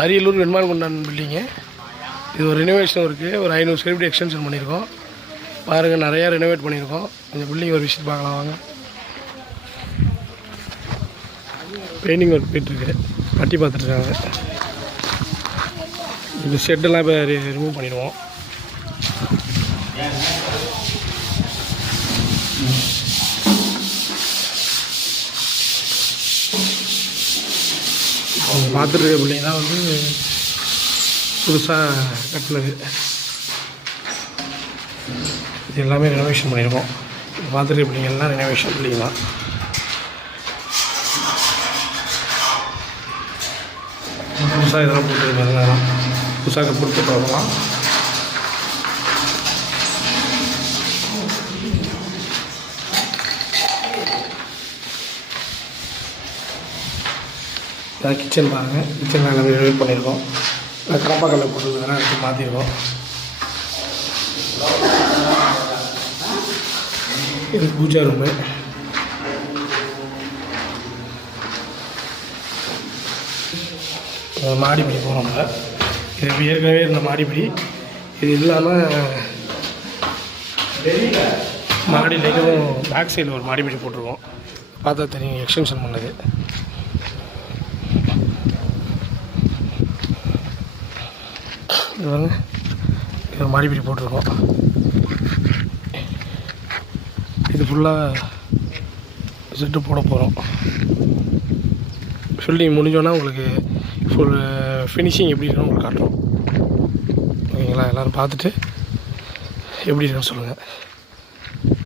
Ariyalur வெண்மான்குண்டான் building. இது ஒரு renovation இருக்குது. ஒரு 500 ஸ்கொயர் ஃபீட் எக்ஸ்டென்ஷன் பண்ணியிருக்கோம். பாருங்கள், நிறையா ரெனோவேட் பண்ணியிருக்கோம். இந்த பில்டிங் ஒரு விசிட் பார்க்கலாம் வாங்க. பெயிண்டிங் ஒர்க் போயிட்டுருக்கு, கட்டி பார்த்துட்ருக்காங்க. இந்த ஷெட்டெல்லாம் இப்போ ரிமூவ் பண்ணிடுவோம். அவங்க பார்த்துருக்க பில்டிங் தான் வந்து புதுசாக கட்டினது. இது எல்லாமே ரெனோவேஷன் பண்ணியிருக்கோம். பார்த்துருக்க பில்டிங் எல்லாம் ரெனோவேஷன் பில்டிங் தான். புதுசாக இதெல்லாம் போட்டுருக்காங்க. புதுசாக பொறுத்து பார்க்கலாம். இதான் கிச்சன் பாருங்கள். கிச்சன் எல்லாமே ரெனோவேட் பண்ணியிருக்கோம். கலப்பா கல்லை போட்டுருக்கோம், எடுத்து மாற்றிருக்கோம். இது பூஜா ரூமு. மாடிப்படி போகிறோம். இது ஏற்கனவே இருந்த மாடிப்படி. இது இல்லாமல் மாடியிலையும் பேக் சைடில் ஒரு மாடிப்படி போட்டிருக்கோம். பார்த்தா தெரியும், எக்ஸ்டென்ஷன் பண்ணது. இது இது மாடிப்படி போட்டிருக்கோம். இது ஃபுல்லாக செட்டு போட போகிறோம். பில்டிங் முடிஞ்சோன்னா உங்களுக்கு ஃபுல் ஃபினிஷிங் எப்படி இருக்குன்னு உங்களுக்கு காட்டுறோம். ஓகேங்களா? எல்லோரும் பார்த்துட்டு எப்படி இருக்குன்னு சொல்லுங்கள்.